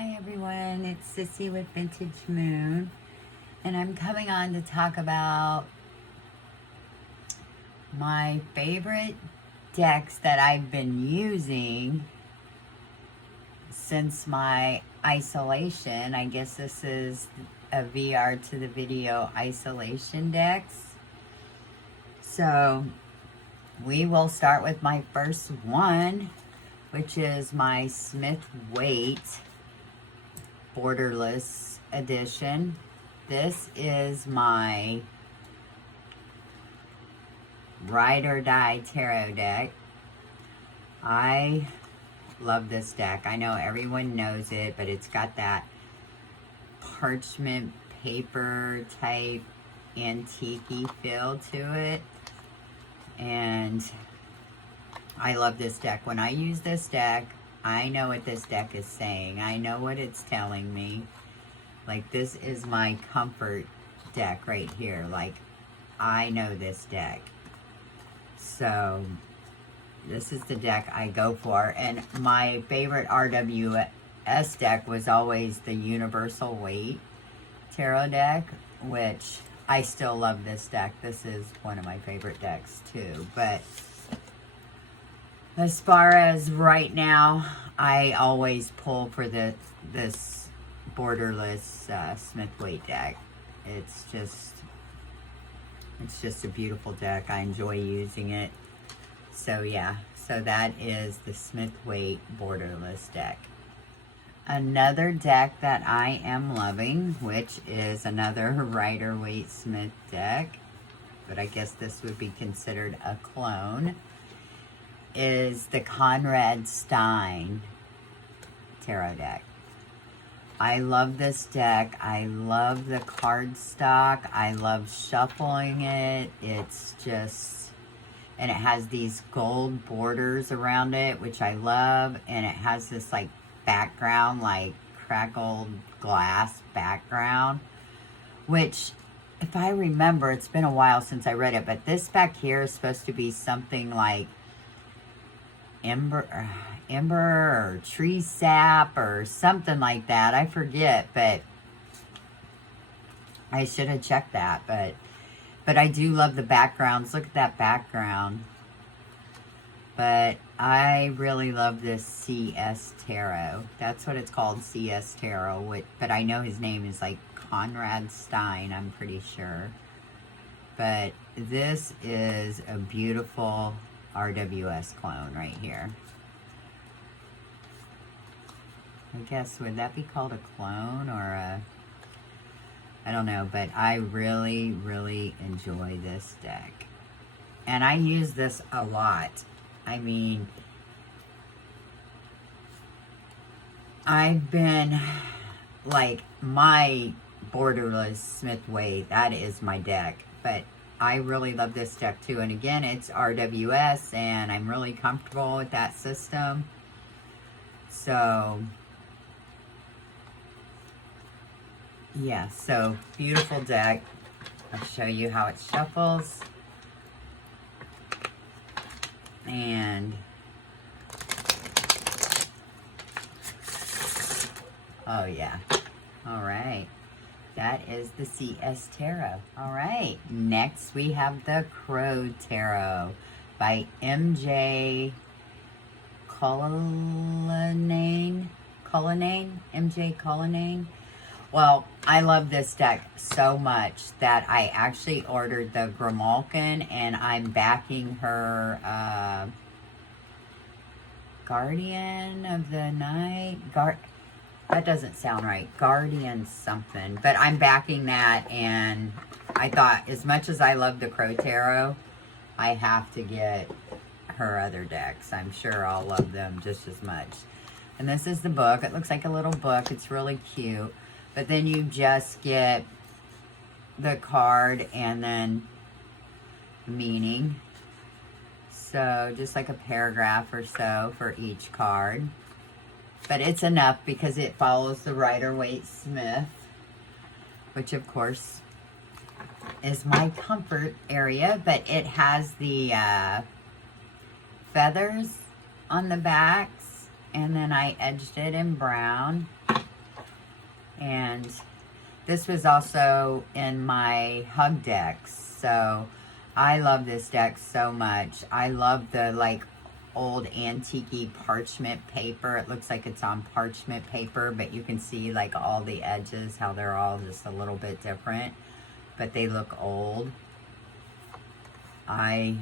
Hi everyone, it's Sissy with Vintage Moon, and I'm coming on to talk about my favorite decks that I've been using since my isolation. I guess this is a VR to the video isolation decks. So we will start with my first one, which is my Smith-Waite Borderless edition. This is my Ride or Die Tarot deck. I love this deck. I know everyone knows it, but it's got that parchment paper type antique-y feel to it. And I love this deck. When I use this deck, I know what this deck is saying. I know what it's telling me. Like, this is my comfort deck right here. Like, I know this deck. So, this is the deck I go for. And my favorite RWS deck was always the Universal Weight Tarot deck, which I still love this deck. This is one of my favorite decks too. But as far as right now, I always pull for this Borderless Smith-Waite deck. It's just a beautiful deck. I enjoy using it. So yeah, so that is the Smith-Waite Borderless deck. Another deck that I am loving, which is another Rider-Waite-Smith deck, but I guess this would be considered a clone, is the Conrad Stein tarot deck. I love this deck. I love the cardstock. I love shuffling it. It's just, and it has these gold borders around it, which I love. And it has this like background, like crackled glass background, which, if I remember, it's been a while since I read it, but this back here is supposed to be something like ember or tree sap or something like that. I forget, but I should have checked that. But I do love the backgrounds. Look at that background. But I really love this CS Tarot. That's what it's called, CS Tarot. But I know his name is like Conrad Stein, I'm pretty sure. But this is a beautiful RWS clone right here. I guess, would that be called a clone or a, I don't know, but I really, really enjoy this deck. And I use this a lot. I mean, I've been, like, my Borderless Smith-Waite, that is my deck. But I really love this deck too. And again, it's RWS, and I'm really comfortable with that system. So, yeah, so beautiful deck. I'll show you how it shuffles. And oh yeah. All right. That is the CS Tarot. All right. Next we have the Crow Tarot by MJ Cullinane. MJ Cullinane. Well, I love this deck so much that I actually ordered the Grimalkin, and I'm backing her Guardian of the Night. That doesn't sound right. Guardian something. But I'm backing that, and I thought, as much as I love the Crow Tarot, I have to get her other decks. I'm sure I'll love them just as much. And this is the book. It looks like a little book. It's really cute. But then you just get the card and then meaning. So just like a paragraph or so for each card. But it's enough because it follows the Rider-Waite-Smith, which of course is my comfort area. But it has the feathers on the backs, and then I edged it in brown. And this was also in my hug decks. So I love this deck so much. I love the like old antique parchment paper. It looks like it's on parchment paper, but you can see like all the edges, how they're all just a little bit different, but they look old. And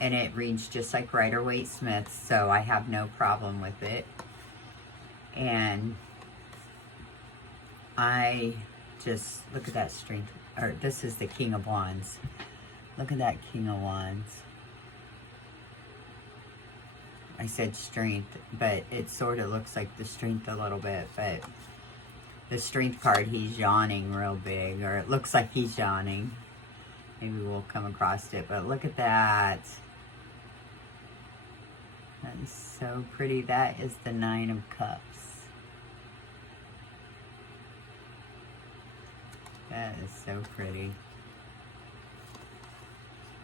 it reads just like Rider-Waite Smith, so I have no problem with it. And I just, look at that strength, or this is the King of Wands. Look at that King of Wands. I said strength, but it sort of looks like the strength a little bit, but the strength card, he's yawning real big, or it looks like he's yawning. Maybe we'll come across it, but look at that. That is so pretty. That is the Nine of Cups. That is so pretty.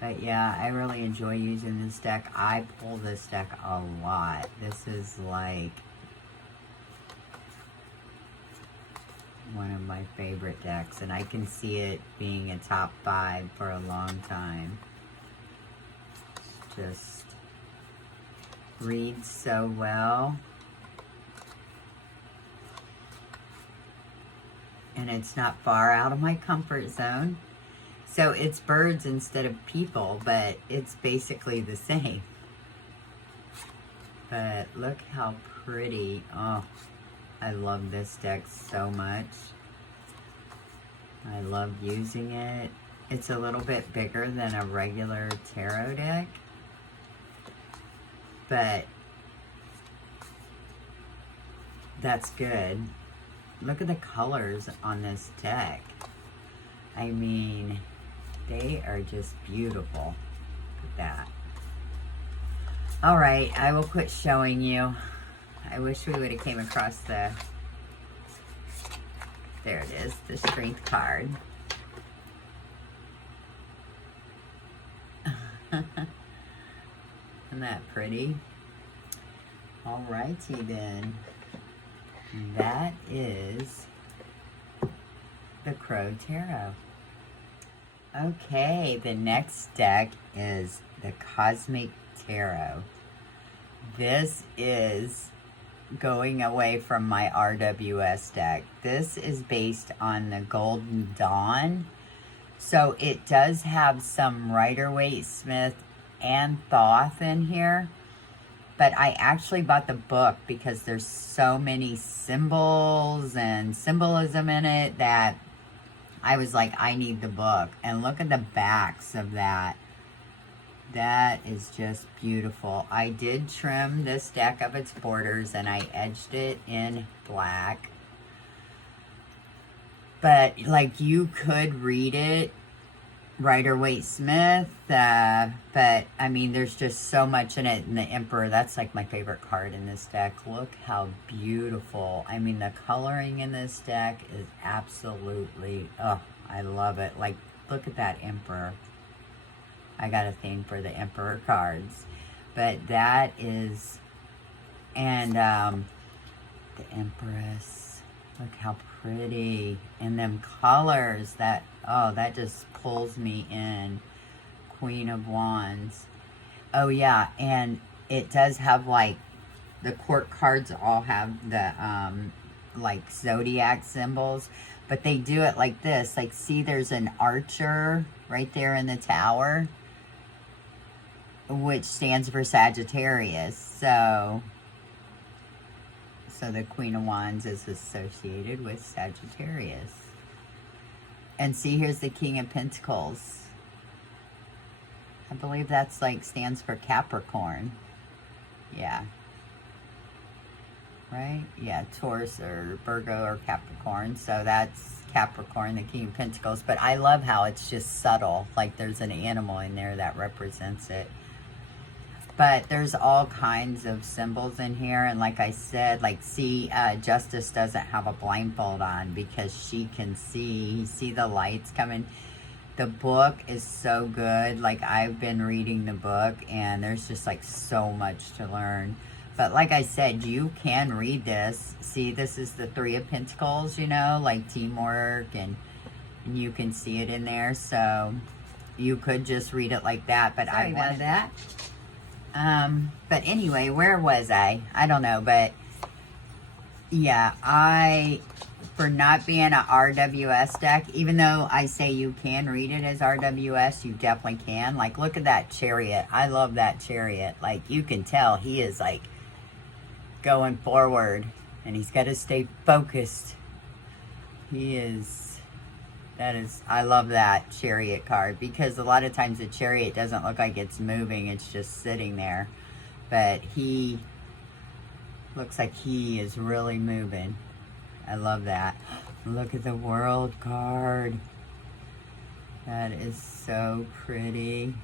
But yeah, I really enjoy using this deck. I pull this deck a lot. This is like one of my favorite decks, and I can see it being a top 5 for a long time. It's just reads so well. And it's not far out of my comfort zone. So it's birds instead of people, but it's basically the same. But look how pretty. Oh, I love this deck so much. I love using it. It's a little bit bigger than a regular tarot deck, but that's good. Look at the colors on this deck. I mean, they are just beautiful. Look at that. All right, I will quit showing you. I wish we would have came across the, there it is, the strength card. Isn't that pretty? All righty then. That is the Crow Tarot. Okay, the next deck is the Cosmic Tarot. This is going away from my RWS deck. This is based on the Golden Dawn. So it does have some Rider-Waite Smith and Thoth in here. But I actually bought the book because there's so many symbols and symbolism in it that I was like, I need the book. And look at the backs of that. That is just beautiful. I did trim this deck of its borders and I edged it in black. But like, you could read it Rider-Waite Smith, but I mean, there's just so much in it. And the Emperor, that's like my favorite card in this deck. Look how beautiful. I mean, the coloring in this deck is absolutely, oh, I love it. Like, look at that Emperor. I got a thing for the Emperor cards. But that is, and the Empress, look how pretty. And them colors, that, oh, that just pulls me in. Queen of Wands. Oh yeah, and it does have like, the court cards all have the like zodiac symbols, but they do it like this. Like, see, there's an archer right there in the tower, which stands for Sagittarius. So the Queen of Wands is associated with Sagittarius. And see, here's the King of Pentacles. I believe that's like, stands for Capricorn. Yeah. Right? Yeah, Taurus or Virgo or Capricorn. So that's Capricorn, the King of Pentacles. But I love how it's just subtle. Like, there's an animal in there that represents it. But there's all kinds of symbols in here. And like I said, like, see, Justice doesn't have a blindfold on because she can see the lights coming. The book is so good. Like, I've been reading the book and there's just like so much to learn. But like I said, you can read this. See, this is the Three of Pentacles, you know, like teamwork, and you can see it in there. So you could just read it like that. But Sorry about that. But anyway, where was I? I don't know. But yeah, for not being an RWS deck, even though I say you can read it as RWS, you definitely can. Like, look at that Chariot. I love that Chariot. Like, you can tell he is, like, going forward. And he's got to stay focused. I love that Chariot card. Because a lot of times the Chariot doesn't look like it's moving. It's just sitting there. But he looks like he is really moving. I love that. Look at the World card. That is so pretty.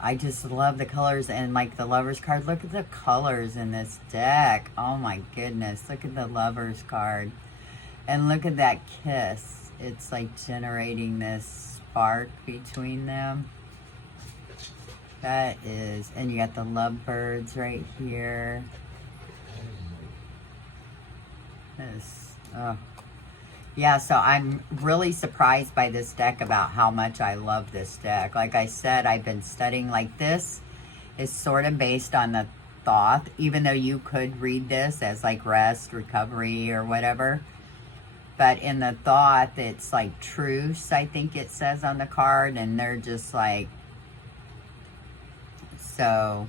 I just love the colors, and like the Lovers card. Look at the colors in this deck. Oh my goodness. Look at the Lovers card. And look at that kiss. It's like generating this spark between them. That is, and you got the lovebirds right here. Yeah, so I'm really surprised by this deck about how much I love this deck. Like I said, I've been studying. Like, this is sort of based on the Thoth, even though you could read this as like rest, recovery, or whatever. But in the Thoth, it's like truce, I think it says on the card, and they're just like, so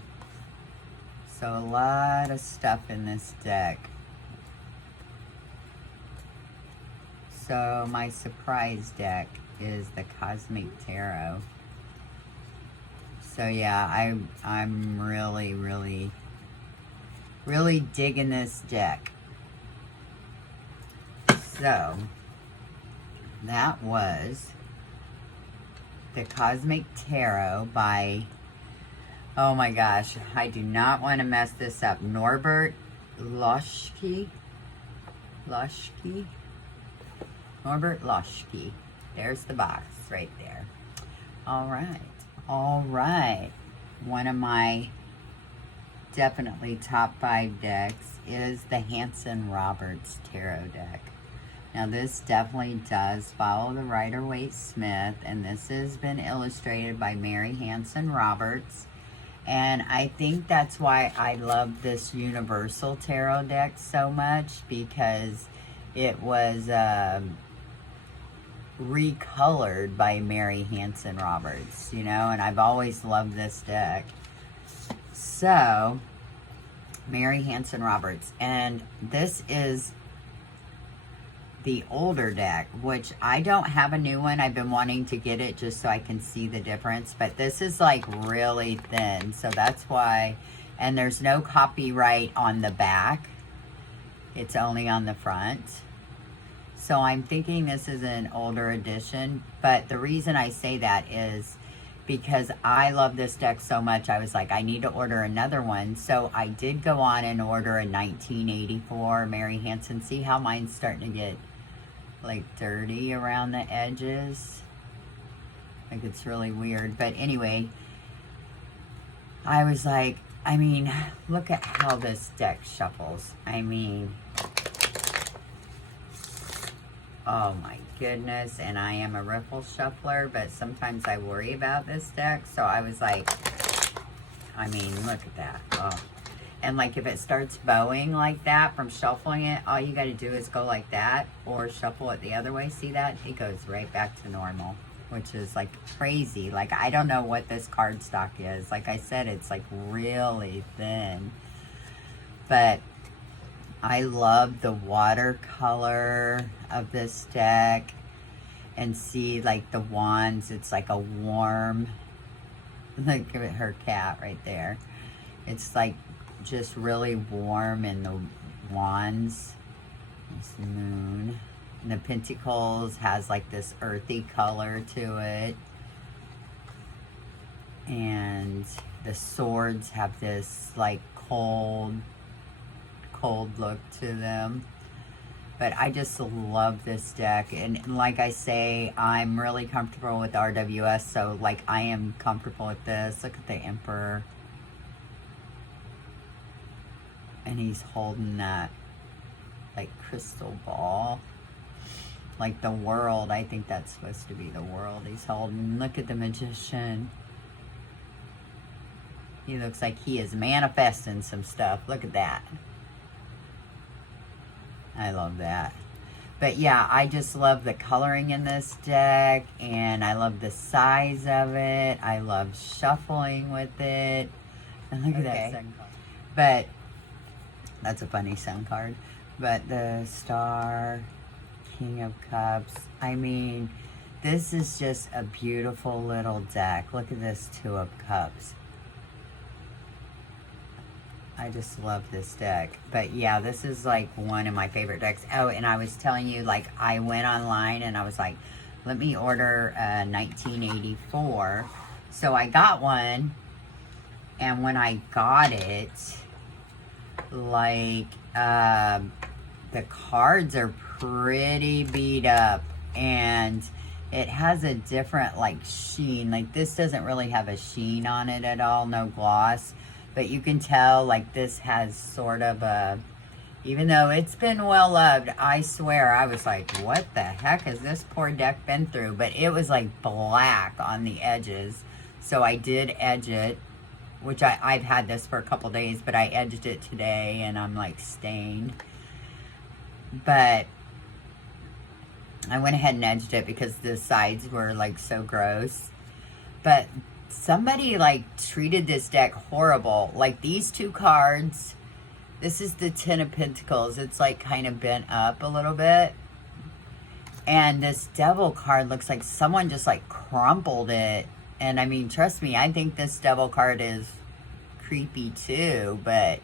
a lot of stuff in this deck. So my surprise deck is the Cosmic Tarot. So yeah, I'm really, really, really digging this deck. So that was the Cosmic Tarot by, oh my gosh, I do not want to mess this up, Norbert Loschke. Norbert Loschke. There's the box right there. All right. One of my definitely top 5 decks is the Hanson-Roberts Tarot deck. Now, this definitely does follow the Rider-Waite Smith, and this has been illustrated by Mary Hanson-Roberts. And I think that's why I love this Universal Tarot deck so much, because it was recolored by Mary Hanson-Roberts, you know, and I've always loved this deck. So, Mary Hanson-Roberts, and this is the older deck, which I don't have a new one. I've been wanting to get it just so I can see the difference, but this is like really thin, so that's why. And there's no copyright on the back, it's only on the front. So I'm thinking this is an older edition, but the reason I say that is because I love this deck so much. I was like, I need to order another one. So I did go on and order a 1984 Mary Hanson. See how mine's starting to get like dirty around the edges? Like, it's really weird. But anyway, I was like, I mean, look at how this deck shuffles. I mean, oh my goodness. And I am a riffle shuffler, but sometimes I worry about this deck. So I was like, I mean, look at that. Oh. And like, if it starts bowing like that from shuffling it, all you got to do is go like that or shuffle it the other way. See that? It goes right back to normal, which is like crazy. Like, I don't know what this cardstock is. Like I said, it's like really thin. But I love the watercolor of this deck. And see, like, the wands, it's like a warm, look at her cat right there. It's like just really warm in the wands. This moon. And the pentacles has like this earthy color to it. And the swords have this like cold look to them. But I just love this deck. And like I say, I'm really comfortable with RWS. So like, I am comfortable with this. Look at the Emperor. And he's holding that, like, crystal ball. Like the world. I think that's supposed to be the world he's holding. Look at the magician. He looks like he is manifesting some stuff. Look at that. I love that. But yeah, I just love the coloring in this deck, and I love the size of it. I love shuffling with it. And look at that sun card. But that's a funny sun card. But the Star, King of Cups. I mean, this is just a beautiful little deck. Look at this Two of Cups. I just love this deck. But yeah, this is like one of my favorite decks. Oh, and I was telling you, like, I went online and I was like, let me order 1984. So I got one. And when I got it, like, the cards are pretty beat up. And it has a different, like, sheen. Like, this doesn't really have a sheen on it at all. No gloss. But you can tell, like, this has sort of a, even though it's been well loved, I swear, I was like, what the heck has this poor deck been through? But it was like black on the edges. So I did edge it, which I've had this for a couple days, but I edged it today and I'm like stained. But I went ahead and edged it because the sides were like so gross. But somebody like treated this deck horrible. Like these two cards, this is the Ten of Pentacles. It's like kind of bent up a little bit. And this Devil card looks like someone just like crumpled it. And I mean, trust me, I think this Devil card is creepy too. But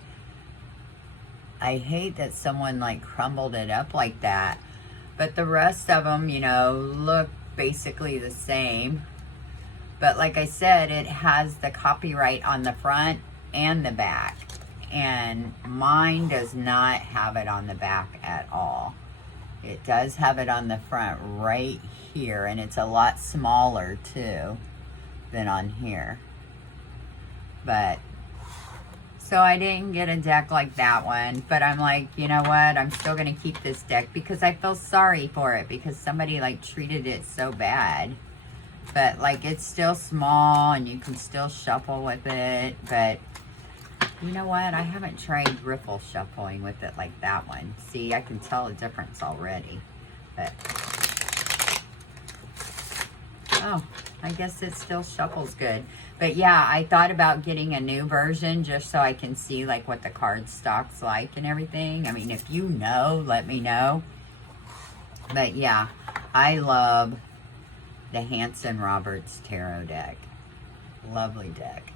I hate that someone like crumbled it up like that. But the rest of them, you know, look basically the same. But like I said, it has the copyright on the front and the back. And mine does not have it on the back at all. It does have it on the front right here. And it's a lot smaller too than on here. But, so I didn't get a deck like that one. But I'm like, you know what? I'm still going to keep this deck because I feel sorry for it. Because somebody like treated it so bad. But, like, it's still small, and you can still shuffle with it. But, you know what? I haven't tried riffle shuffling with it like that one. See, I can tell a difference already. But, oh, I guess it still shuffles good. But, yeah, I thought about getting a new version just so I can see, like, what the card stock's like and everything. I mean, if you know, let me know. But, yeah, I love the Hanson-Roberts Tarot deck. Lovely deck.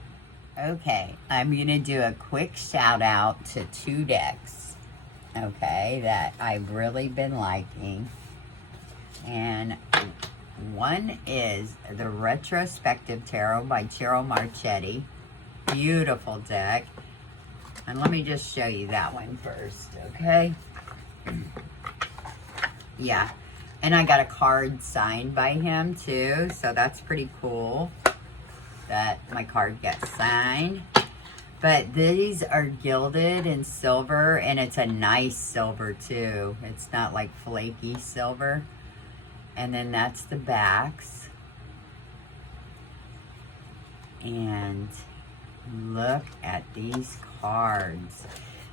Okay, I'm going to do a quick shout out to two decks, okay, that I've really been liking. And one is the Retrospective Tarot by Ciro Marchetti. Beautiful deck. And let me just show you that one first, okay? Yeah. And I got a card signed by him too, so that's pretty cool that my card gets signed. But these are gilded in silver, and it's a nice silver too. It's not like flaky silver. And then that's the backs. And look at these cards.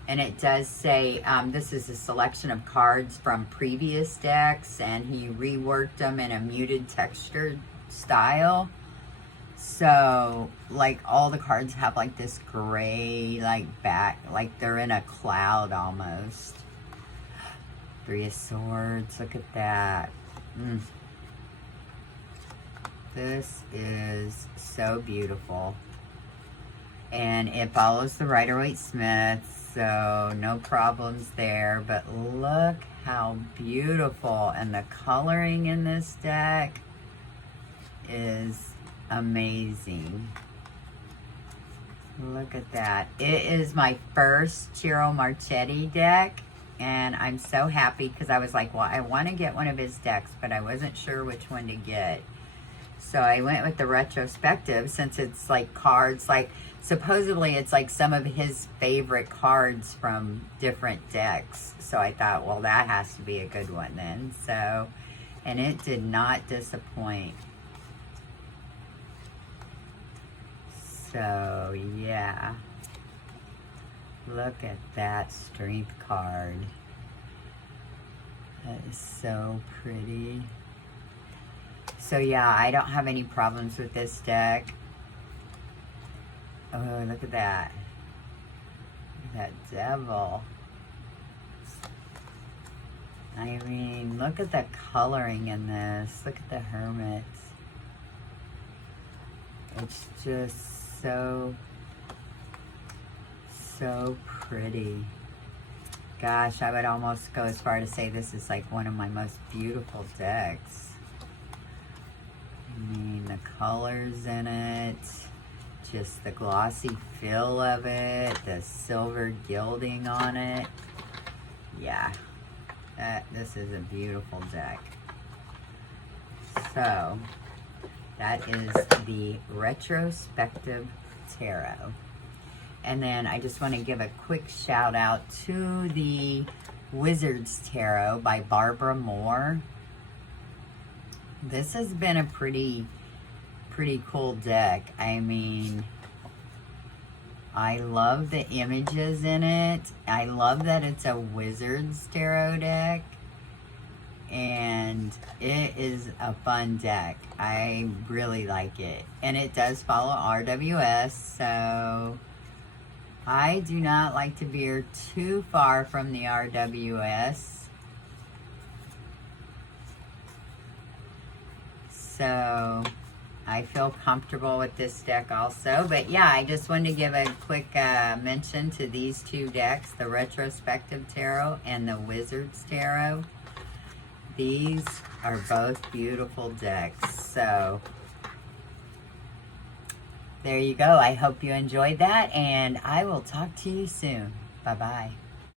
And it does say, this is a selection of cards from previous decks, and he reworked them in a muted textured style. So, like, all the cards have, like, this gray, like, back, like they're in a cloud almost. Three of Swords, look at that. This is so beautiful. And it follows the Rider-Waite Smith, so no problems there. But look how beautiful. And the coloring in this deck is amazing. Look at that. It is my first Ciro Marchetti deck. And I'm so happy because I was like, well, I want to get one of his decks, but I wasn't sure which one to get. So I went with the Retrospective since it's like cards. Like, supposedly it's like some of his favorite cards from different decks. So I thought, well, that has to be a good one then. So, and it did not disappoint. So, yeah. Look at that strength card. That is so pretty. So, yeah, I don't have any problems with this deck. Oh, look at that. Look at that devil. I mean, look at the coloring in this. Look at the hermits. It's just so pretty. Gosh, I would almost go as far to say this is like one of my most beautiful decks. I mean, the colors in it, just the glossy feel of it, the silver gilding on it. Yeah, this is a beautiful deck. So, that is the Retrospective Tarot. And then I just want to give a quick shout out to the Wizard's Tarot by Barbara Moore. This has been a pretty cool deck. I mean, I love the images in it. I love that it's a Wizard's Tarot deck. And it is a fun deck. I really like it. And it does follow RWS, so I do not like to veer too far from the RWS. So I feel comfortable with this deck also. But yeah, I just wanted to give a quick mention to these two decks, the Retrospective Tarot and the Wizard's Tarot. These are both beautiful decks. So there you go. I hope you enjoyed that, and I will talk to you soon. Bye-bye.